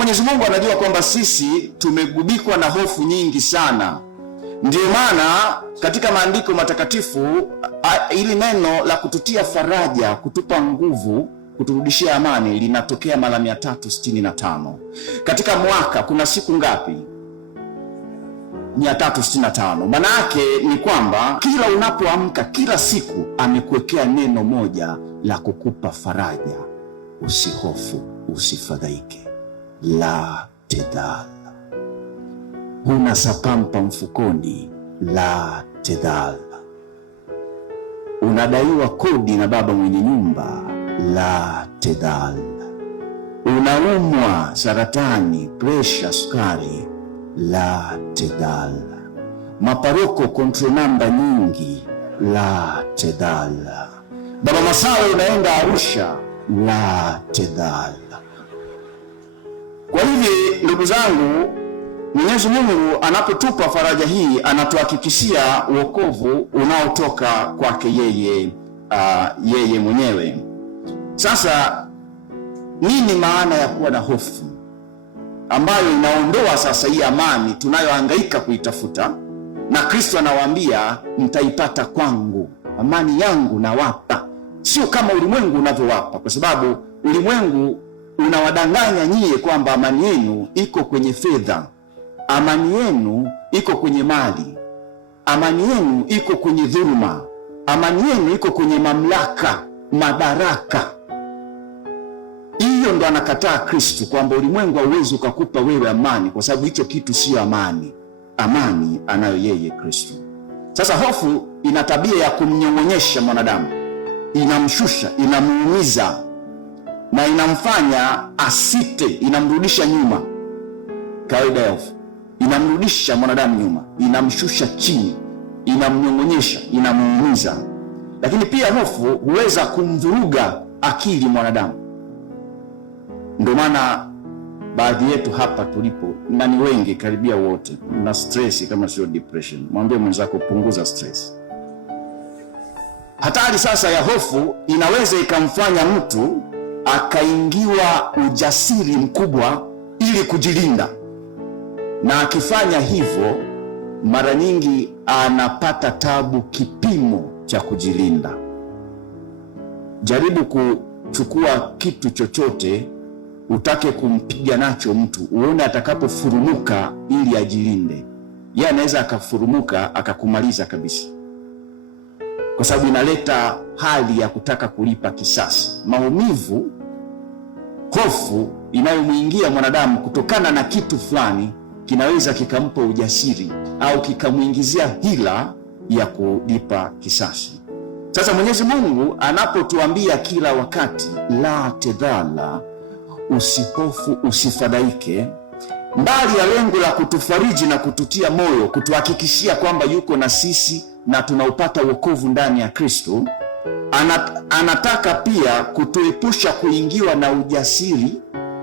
Mwenyezi Mungu anajua kwamba sisi tumegubikwa na hofu nyingi sana. Ndio maana katika maandiko matakatifu ili neno la kututia faraja, kutupa nguvu, kuturudishia amani linatokea mara 365. Katika mwaka kuna siku ngapi? 365. Maana yake ni kwamba kila unapoamka kila siku amekuwekea neno moja la kukupa faraja. Usihofu, usifadhaike. La tedhal. Huna sapampa mfukoni. La tedhal. Unadaiwa kodi na baba mwenye nyumba. La tedhal. Unaumwa saratani, presha, sukari. La tedhal. Maparoko control namba nyingi. La tedhal. Baba Masawe unaenda Arusha. La tedhal. Kwa hivi ndugu zangu, Mwenyezi Mungu anapotupa faraja hii anatuhakikishia wokovu unaotoka kwake yeye mwenyewe. Sasa nini maana ya kuwa na hofu ambayo inaondoa sasa hii amani tunayohangaika kuitafuta? Na Kristo anawaambia mtaipata kwangu, amani yangu nawapa, sio kama ulimwengu unavyowapa, kwa sababu ulimwengu unawadanganya nyie kwamba amani yenu iko kwenye fedha, amani yenu iko kwenye mali, amani yenu iko kwenye dhuluma, amani yenu iko kwenye mamlaka, madaraka. Hiyo ndo anakataa Kristo, kwamba ulimwengu hauwezi ukakupa wewe amani, kwa sababu hicho kitu sio amani. Amani anayo yeye Kristo. Sasa hofu ina tabia ya kumnyong'onyesha mwanadamu, inamshusha, inamuumiza na inamfanya asite, inamrudisha nyuma. Kawaida ya hofu inamrudisha mwanadamu nyuma, inamshusha chini, inamnyong'onyesha, inamuumiza. Lakini pia hofu huweza kumvuruga akili mwanadamu. Ndio maana baadhi yetu hapa tulipo, na ni wengi, karibia wote, na stress kama sio depression. Mwambie mwenzako punguza stress. Hatari sasa ya hofu inaweza ikamfanya mtu akaingiwa ujasiri mkubwa ili kujilinda, na akifanya hivyo mara nyingi anapata tabu kipimo cha kujilinda. Jaribu kuchukua kitu chochote utake kumpiga nacho mtu, uone atakapofurumuka ili ajilinde. Yeye anaweza akafurumuka akakumaliza kabisa, kwa sababu inaleta hali ya kutaka kulipa kisasi. Maumivu, hofu inayomuingia mwanadamu kutokana na kitu fulani kinaweza kikampa ujasiri au kikamuingizia hila ya kulipa kisasi. Sasa Mwenyezi Mungu anapotuambia kila wakati la tedhala, usihofu, usifadhaike, mbali ya lengo la kutufariji na kututia moyo, kutuhakikishia kwamba yuko na sisi na tunaupata wokovu ndani ya Kristo, anataka pia kutuepusha kuingiwa na ujasiri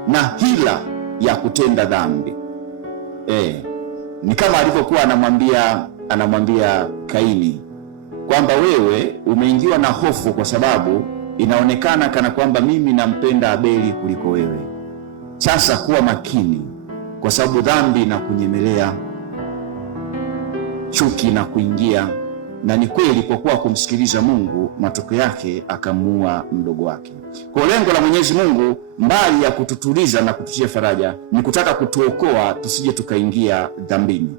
na hila ya kutenda dhambi. Ni kama alivyokuwa anamwambia Kaini kwamba wewe umeingiwa na hofu kwa sababu inaonekana kana kwamba mimi nampenda Abeli kuliko wewe. Sasa kuwa makini, kwa sababu dhambi inakunyemelea, chuki na kuingia. Na ni kweli, kwa kuwa kumsikiliza Mungu, matokeo yake akamuua mdogo wake. Kwa lengo la Mwenyezi Mungu, mbali ya kututuliza na kututia faraja, ni kutaka kutuokoa tusije tukaingia dhambini.